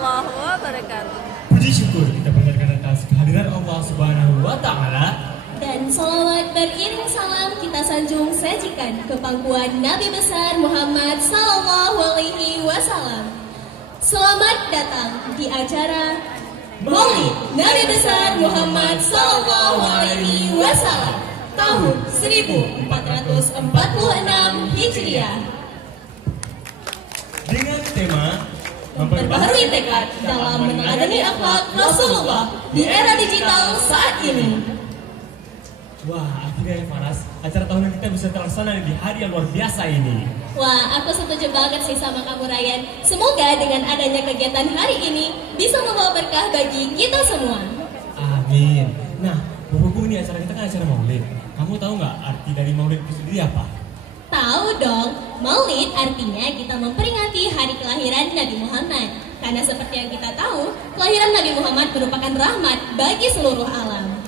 warahmatullahi wabarakatuh. Puji syukur kita panjatkan atas kehadiran Allah Subhanahu wa Ta'ala. Dan salawat beriring salam kita sanjung sajikan ke pangkuan Nabi besar Muhammad Sallallahu Alaihi Wasallam. Selamat datang di acara Maulid Nabi besar Muhammad Sallallahu Alaihi Wasallam tahun 1446 Hijriah. Dengan tema Memperbaharui tekad dalam meneladani akhlak Rasulullah di era digital saat ini. Wah, akhirnya ya Faras, acara tahunan kita bisa terlaksana di hari yang luar biasa ini. Wah, aku setuju banget sih sama kamu Ryan. Semoga dengan adanya kegiatan hari ini bisa membawa berkah bagi kita semua. Amin. Nah, berhubung ini acara kita kan acara maulid. Kamu tahu nggak arti dari maulid itu sendiri apa? Tahu dong, Maulid artinya kita memperingati hari kelahiran Nabi Muhammad. Karena seperti yang kita tahu, kelahiran Nabi Muhammad merupakan rahmat bagi seluruh alam.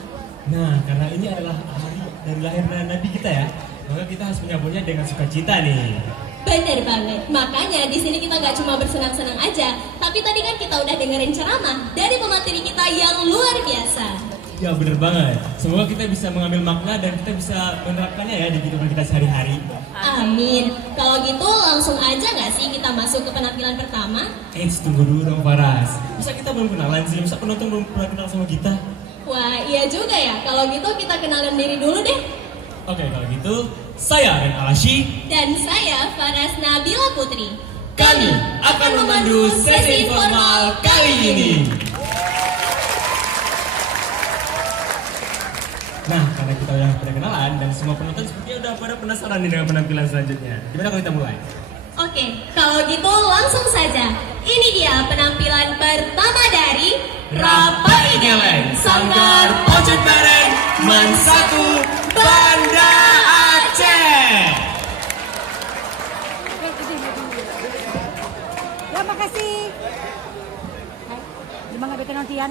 Nah, karena ini adalah hari dari lahirnya Nabi kita ya, maka kita harus menyambutnya dengan sukacita nih. Bener banget, makanya di sini kita nggak cuma bersenang-senang aja, tapi tadi kan kita udah dengerin ceramah dari pemateri kita yang luar biasa. Ya bener banget, semoga kita bisa mengambil makna dan kita bisa menerapkannya ya di kehidupan kita sehari-hari. Amin. Kalau gitu langsung aja nggak sih kita masuk ke penampilan pertama? Tunggu dulu dong Faras, masa kita belum kenalan sih, masa penonton belum pernah kenal sama kita? Wah iya juga ya, kalau gitu kita kenalin diri dulu deh. Oke, kalau gitu, saya Ren Alashi. Dan saya Faras Nabila Putri. Kami akan memandu sesi informal kali ini. Nah, karena kita udah pada kenalan dan semua penonton sepertinya udah pada penasaran nih dengan penampilan selanjutnya. Gimana kalau kita mulai? Oke, kalau gitu langsung saja. Ini dia penampilan pertama dari Rapai Geleng, Sanggar Pojok Bareng, Man 1, Banda Aceh. Ya makasih. Gimana bikin nantian?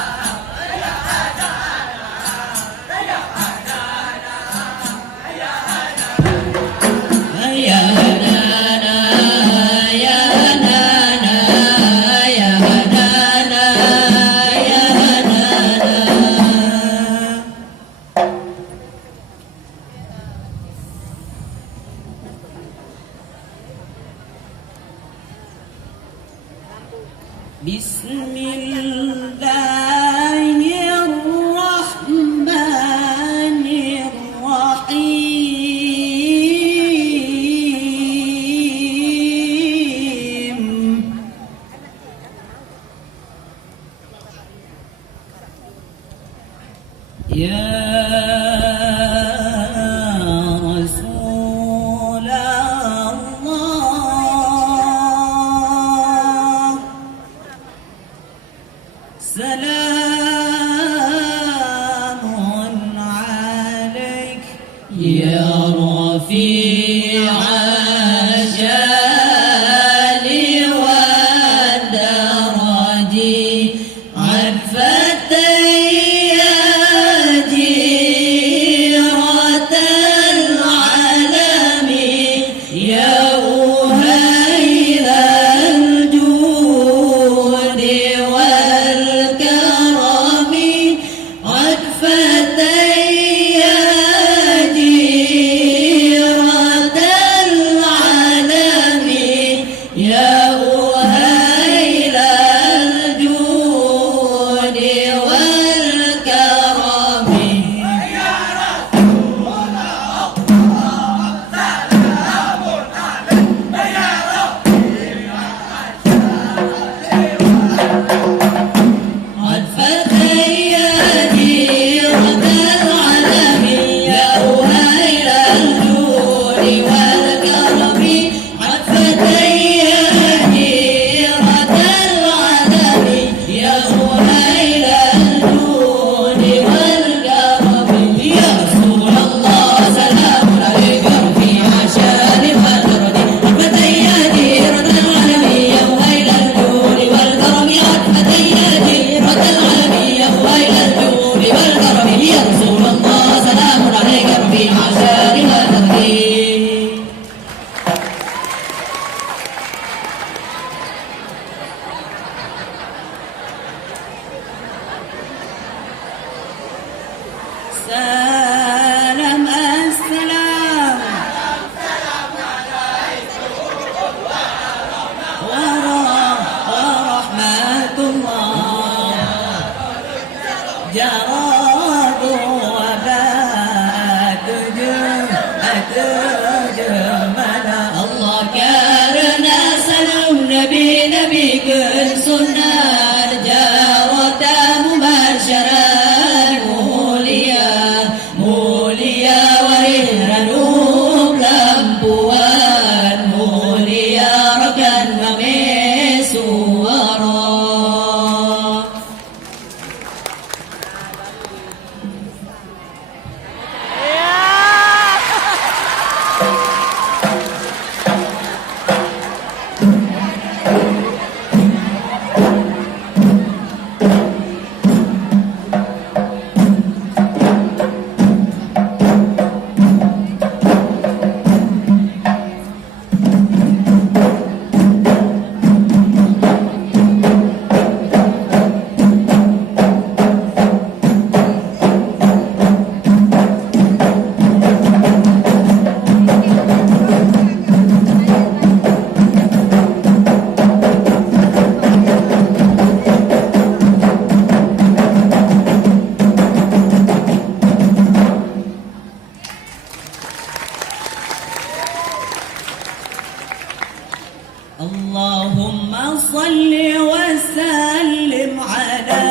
اللهم صل وسلم على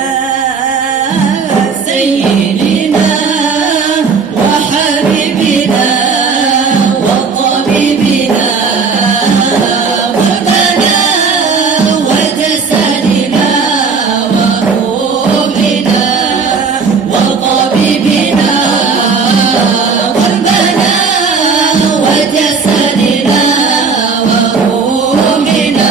سيدنا وحبيبنا وطبيبنا قلبنا وجسدنا وروحنا وطبيبنا قلبنا وجسدنا وروحنا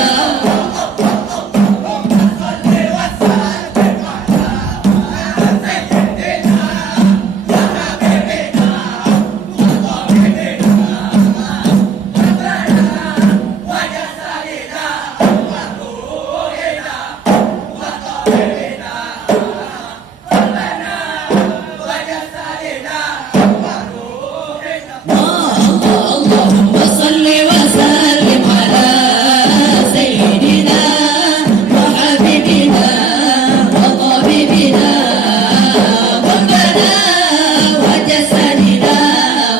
اللهم صل وسلم على سيدنا وحبيبنا وطبيبنا قلبنا وجسدنا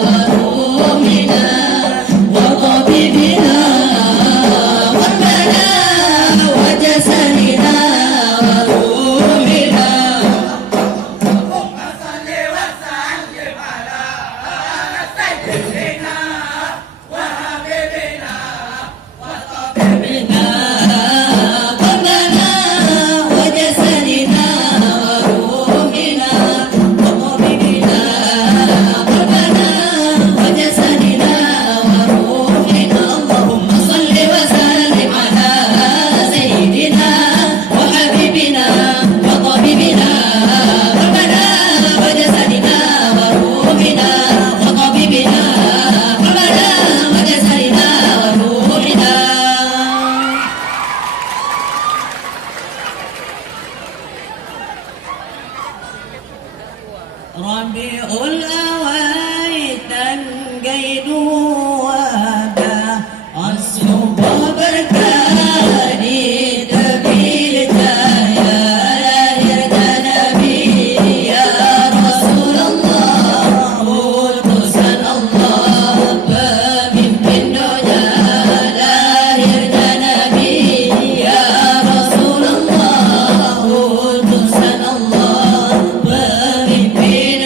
وروحنا وطبيبنا قلبنا وجسدنا وروحنا قلبنا وجسدنا وروحنا وطبيبنا قلبنا وجسدنا وروحنا اللهم صل وسلم على سيدنا وحبيبنا وطبيبنا قلبنا وجسدنا وروحنا وطبيبنا قلبنا وجسدنا وروحنا ربيع الأوائد قيد ودا الصبح بركاني تبيل يا نبي يا رسول الله وتسأل الله بمن lahir Nabi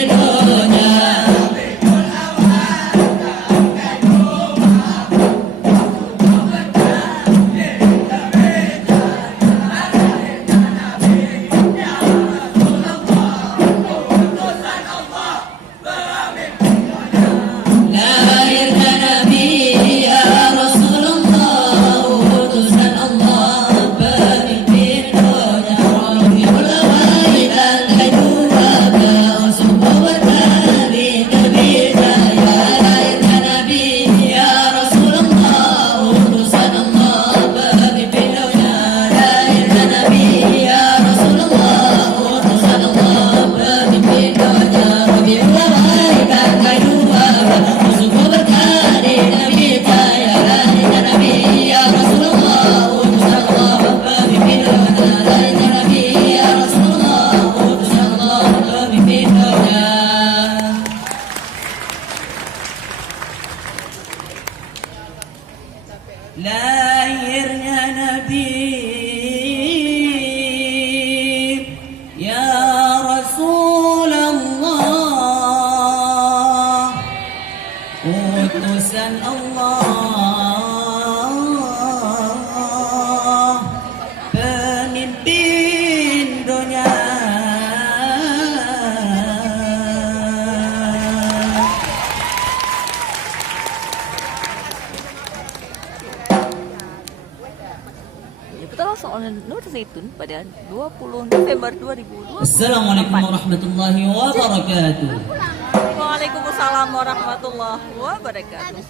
ya Rasulullah utusan Allah pemimpin dunia. lahir Nabi ya Rasulullah utusan Allah pemimpin dunia. Rabiul awal al-hajwaba usbuh berkali terbina ya lahir Nabi ya Rasulullah utusan Allah pemimpin dunia. lahir Nabi ya Rasulullah utusan Allah pemimpin dunia. Rabiul awal al-hajwaba usbuh berkali terbina ya lahir Nabi ya Rasulullah utusan Allah pemimpin dunia. lahir Nabi ya Rasulullah utusan Allah pemimpin dunia. Lahirnya Nabi ya Rasulullah utusan Allah pemimpin dunia. Ikutanlah soalan Nur Zaitun pada 20 November 2020. Assalamualaikum warahmatullahi wabarakatuh. Waalaikumsalam warahmatullahi wabarakatuh.